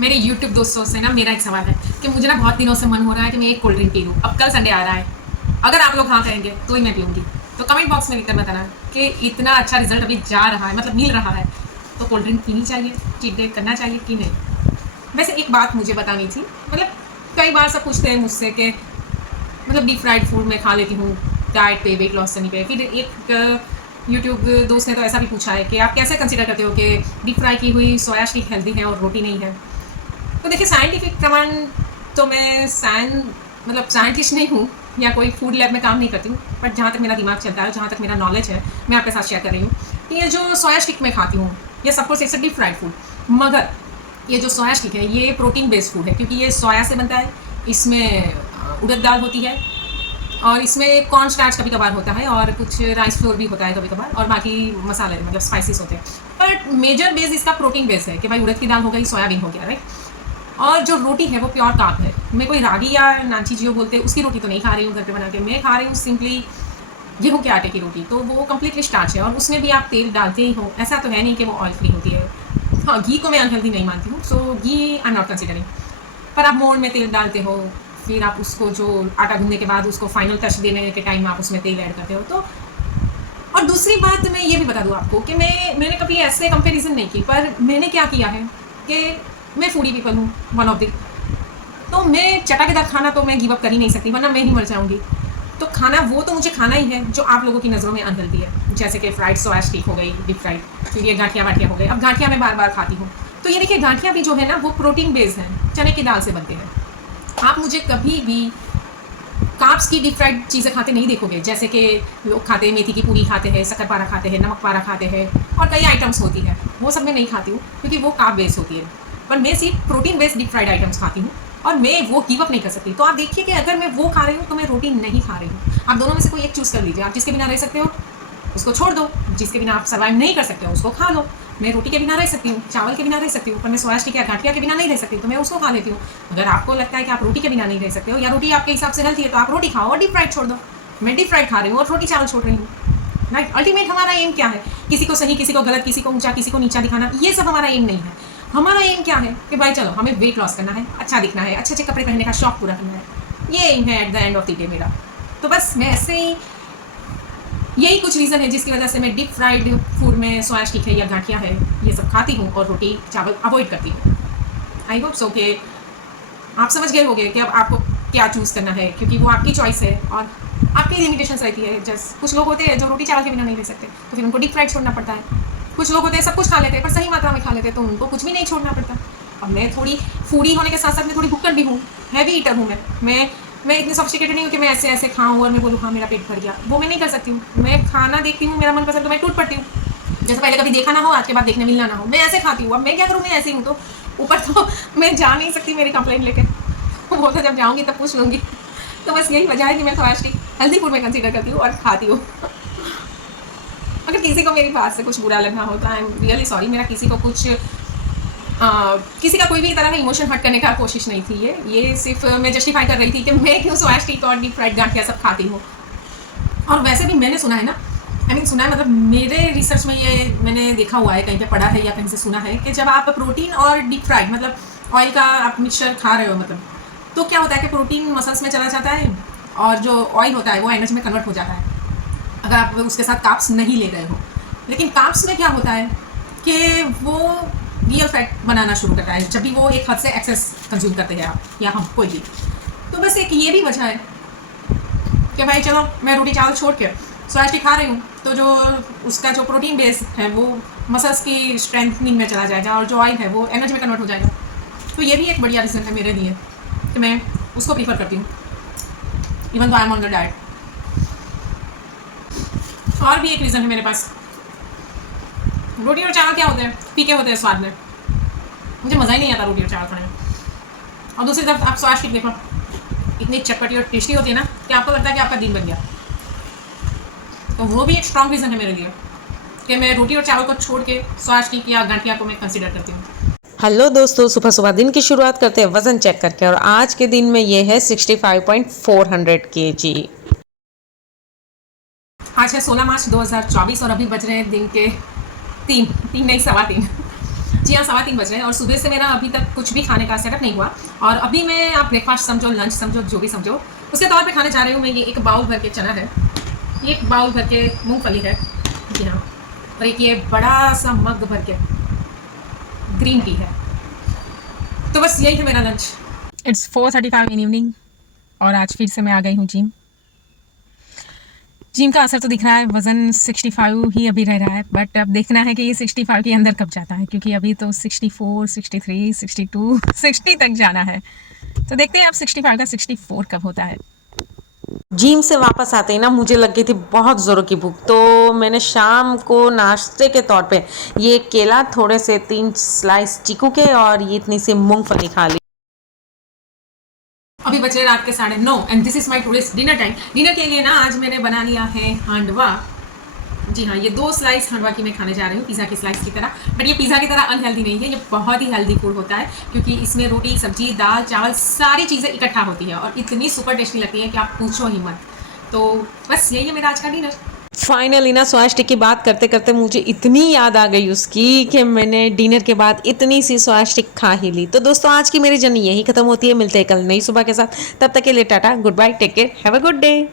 मेरे यूट्यूब दोस्तों से ना मेरा एक सवाल है कि मुझे ना बहुत दिनों से मन हो रहा है कि मैं एक कोल्ड ड्रिंक पी लूँ। अब कल संडे आ रहा है, अगर आप लोग हाँ कहेंगे तो ही मैं पीऊँगी। तो कमेंट बॉक्स में लिखकर बताना कि इतना अच्छा रिजल्ट अभी जा रहा है, मतलब मिल रहा है, तो कोल्ड ड्रिंक पीनी चाहिए, चीट डे करना चाहिए कि नहीं। वैसे एक बात मुझे बतानी थी, मतलब कई बार सब पूछते हैं मुझसे कि मतलब डीप फ्राइड फूड मैं खा लेती हूँ डाइट पे, वेट लॉस करने पे। फिर एक यूट्यूब दोस्त ने तो ऐसा भी पूछा है कि आप कैसे कंसिडर करते हो कि डीप फ्राई की हुई सोया स्टिक हेल्दी है और रोटी नहीं है। तो देखिए, साइंटिफिक प्रमाण तो मैं मतलब साइंटिस्ट नहीं हूँ या कोई फूड लैब में काम नहीं करती हूँ, बट जहाँ तक मेरा दिमाग चलता है, जहाँ तक मेरा नॉलेज है, मैं आपके साथ शेयर कर रही हूँ कि ये जो सोया स्टिक मैं खाती हूँ, ये सबको एक डीप फ्राइड फूड, मगर ये जो सोया स्टिक है ये प्रोटीन बेस्ड फूड है, क्योंकि ये सोया से बनता है। इसमें उड़द दाल होती है, और इसमें कॉर्न स्टार्च कभी कभार होता है, और कुछ राइस फ्लोर भी होता है कभी कभार, और बाकी मसाले मतलब स्पाइसेस होते हैं। बट मेजर बेस इसका प्रोटीन बेस है कि भाई उड़द की दाल हो गई, सोयाबीन हो गया, राइट। और जो रोटी है वो प्योर कार्ब है। मैं कोई रागी या नाची जो बोलते हैं उसकी रोटी तो नहीं खा रही हूँ घर पे बना के, मैं खा रही हूँ सिंपली गेहूँ के आटे की रोटी। तो वो कम्प्लीटली स्टार्च है, और उसमें भी आप तेल डालते ही हो, ऐसा तो है नहीं कि वो ऑयल फ्री होती है। हाँ, घी को मैं अनहेल्दी नहीं मानती हूँ, सो घी आई एम नॉट कंसिडरिंग। पर आप मोड़ में तेल डालते हो, फिर आप उसको जो आटा गूंदने के बाद उसको फाइनल टच देने के टाइम आप उसमें तेल ऐड करते हो। तो और दूसरी बात मैं ये भी बता दूँ आपको कि मैंने कभी ऐसे कंपैरिजन नहीं की, पर मैंने क्या किया है कि मैं फूडी पीपल हूँ, वन ऑफ द। तो मैं चटाकेदार खाना तो मैं गिव अप कर ही नहीं सकती, वरना मैं ही मर जाऊँगी। तो खाना वो तो मुझे खाना ही है जो आप लोगों की नज़रों में अनहेल्दी है, जैसे कि फ्राइड सोया स्टिक हो गई, डीप फ्राइड, फिर ये गांठिया वाठिया हो गई। अब गांठिया मैं बार बार खाती हूँ, तो ये देखिए गांठिया भी जो है ना वो प्रोटीन बेस्ड है, चने की दाल से बनते हैं। आप मुझे कभी भी कार्ब्स की डीप फ्राइड चीज़ें खाते नहीं देखोगे, जैसे कि लोग खाते हैं, मेथी की पूरी खाते हैं, शक्कर पारा खाते हैं, नमक पारा खाते हैं, और कई आइटम्स होती है, वो सब मैं नहीं खाती हूँ क्योंकि वो कार्ब बेस्ड होती है। पर मैं सिर्फ protein based deep fried items खाती हूँ, और मैं वो गिव अप नहीं कर सकती। तो आप देखिए कि अगर मैं वो खा रही हूँ तो मैं रोटी नहीं खा रही हूँ। आप दोनों में से कोई एक चूज़ कर लीजिए, आप जिसके बिना रह सकते हो उसको छोड़ दो, जिसके बिना आप सर्वाइव नहीं कर सकते हो उसको खा लो। मैं रोटी के बिना रह सकती हूँ, चावल के बिना रह सकती हूँ, पर मैं सोया स्टिक या गांठिया के बिना नहीं रह सकती, तो मैं उसको खा लेती हूँ। अगर आपको लगता है कि आप रोटी के बिना नहीं रह सकते हो, या रोटी आपके हिसाब से हेल्थी है, तो आप रोटी खाओ और डीप फ्राइड छोड़ दो। मैं डीप फ्राइड खा रही हूँ और रोटी चावल छोड़ रही हूँ, राइट। अल्टीमेट हमारा एम क्या है? किसी को सही, किसी को गलत, किसी को ऊंचा, किसी को नीचा दिखाना, ये सब हमारा एम नहीं है। हमारा एम क्या है कि भाई चलो हमें वेट लॉस करना है, अच्छा दिखना है, अच्छे अच्छे कपड़े पहनने का शौक पूरा करना है, ये एम है at the end of the day मेरा। तो बस मैं ऐसे ही, यही कुछ रीज़न है जिसकी वजह से मैं डीप फ्राइड फूड में सोया स्टिक है या गांठिया है ये सब खाती हूँ, और रोटी चावल अवॉइड करती हूँ। आई होप सो कि आप समझ गए होंगे कि अब आपको क्या चूज़ करना है, क्योंकि वो आपकी चॉइस है और आपकी लिमिटेशंस रहती है। जस्ट कुछ लोग होते हैं जो रोटी चावल के बिना नहीं रह सकते, तो फिर उनको डीप फ्राइड छोड़ना पड़ता है। कुछ लोग होते हैं सब कुछ खा लेते हैं पर सही मात्रा में खा लेते हैं, तो उनको कुछ भी नहीं छोड़ना पड़ता। अब मैं थोड़ी फूडी होने के साथ साथ मैं थोड़ी भुक्कड़ भी हूँ, हैवी ईटर हूँ मैं इतनी सॉफिस्टिकेटेड नहीं हूँ कि मैं ऐसे ऐसे खाऊँ और मैं बोलूँ हाँ मेरा पेट भर गया, वो मैं नहीं कर सकती हूँ। मैं खाना देखती हूँ, मेरा मन पसंद तो मैं टूट पड़ती हूँ, जैसे पहले कभी देखा ना हो, आज के बाद देखने मिलना ना हो, मैं ऐसे खाती हूँ। अब मैं क्या करूँ, मैं ऐसे हूँ। तो ऊपर तो मैं जा नहीं सकती मेरी कंप्लेंट लेके, वो तो जब जाऊँगी तब पूछ लूँगी। तो बस यही वजह है कि मैं थोड़ा हेल्दी फूड में कंसीडर करती हूँ और खाती हूँ। अगर किसी को मेरी बात से कुछ बुरा लगा हो तो आई एम रियली सॉरी। मेरा किसी को कुछ किसी का कोई भी तरह का इमोशन हर्ट करने का कोशिश नहीं थी। ये सिर्फ मैं जस्टिफाई कर रही थी कि मैं क्यों सोया स्टिक और डीप फ्राइड गांठिया सब खाती हूँ। और वैसे भी मैंने सुना है ना, सुना है, मतलब मेरे रिसर्च में ये मैंने देखा हुआ है, कहीं पे पढ़ा है या कहीं से सुना है कि जब आप प्रोटीन और डीप फ्राइड मतलब ऑयल का आप मिक्सचर खा रहे हो, मतलब तो क्या होता है कि प्रोटीन मसल्स में चला जाता है, और जो ऑयल होता है वो एनर्जी में कन्वर्ट हो जाता है, अगर आप उसके साथ कार्ब्स नहीं ले रहे हो। लेकिन कार्ब्स में क्या होता है कि वो रियल फैट बनाना शुरू करता है जब भी वो एक हद से एक्सेस कंज्यूम करते हैं आप या हम कोई भी। तो बस एक ये भी वजह है कि भाई चलो मैं रोटी चावल छोड़ के सोया स्टिक खा रही हूँ, तो जो उसका जो प्रोटीन बेस है वो मसल्स की स्ट्रेंथनिंग में चला जाएगा, और जो ऑयल है वो एनर्जी में कन्वर्ट हो जाएगा। तो ये भी एक बढ़िया रीज़न है मेरे लिए कि मैं उसको प्रीफर करती हूँ, even though I am on the diet. और भी एक रीज़न है मेरे पास। रोटी और चावल क्या होते हैं, फीके होते हैं स्वाद में, मुझे मज़ा ही नहीं आता रोटी और चावल खाने में। और दूसरी तरफ आप सोया स्टिक देखो, इतनी चटपटी और टेस्टी होती है ना कि आपको लगता है कि आपका दिन बन गया। तो वो भी एक स्ट्रॉन्ग रीज़न है मेरे लिए कि मैं रोटी और चावल को छोड़ के सोया स्टिक या गांठिया को मैं कंसिडर करती हूँ। हेलो दोस्तों, सुबह सुबह दिन की शुरुआत करते हैं वज़न चेक करके, और आज के दिन में ये है 65.400 kg। आज है 16 मार्च 2024 और अभी बज रहे हैं दिन के तीन तीन नहीं 3:15। जी हाँ, 3:15 बज रहे हैं और सुबह से मेरा अभी तक कुछ भी खाने का सेटअप नहीं हुआ। और अभी मैं, आप ब्रेकफास्ट समझो, लंच समझो, जो भी समझो, उसके तौर पे खाने जा रही हूँ मैं। ये एक बाउल भर के चना है, ये एक बाउल भर के मूंगफली है, जी हाँ, और एक ये बड़ा सा मग भर के ग्रीन टी है। तो बस यही है मेरा लंच। इट्स 4:35 इन इवनिंग और आज फिर से मैं आ गई हूँ जिम। जिम का असर तो दिख रहा है, वज़न 65 ही अभी रह रहा है, बट अब देखना है कि ये 65 के अंदर कब जाता है, क्योंकि अभी तो 64, 63, 62, 60 तक जाना है। तो देखते हैं अब 65 का 64 कब होता है। जिम से वापस आते ही ना मुझे लग गई थी बहुत ज़ोरों की भूख, तो मैंने शाम को नाश्ते के तौर पे ये केला, थोड़े से 3 स्लाइस चीकू के और ये इतनी सी मूंगफली खा ली। अभी बचे रात के 9:30 and this is my today's dinner time. Dinner के लिए ना आज मैंने बना लिया है हांडवा। जी हाँ, ये 2 स्लाइस हांडवा की मैं खाने जा रही हूँ, पिज़्ज़ा की स्लाइस की तरह। बट ये पिज़्ज़ा की तरह अनहेल्दी नहीं है, ये बहुत ही हेल्दी फूड होता है, क्योंकि इसमें रोटी, सब्जी, दाल, चावल सारी चीज़ें इकट्ठा होती है और इतनी सुपर टेस्टी लगती है कि आप पूछो ही मत। तो बस यही है मेरा आज का डिनर। फाइनली ना सोया स्टिक की बात करते करते मुझे इतनी याद आ गई उसकी कि मैंने डिनर के बाद इतनी सी सोया स्टिक खा ही ली। तो दोस्तों आज की मेरी जर्नी यही खत्म होती है, मिलते हैं कल नई सुबह के साथ। तब तक के लिए tata, good bye, take care, have a good day.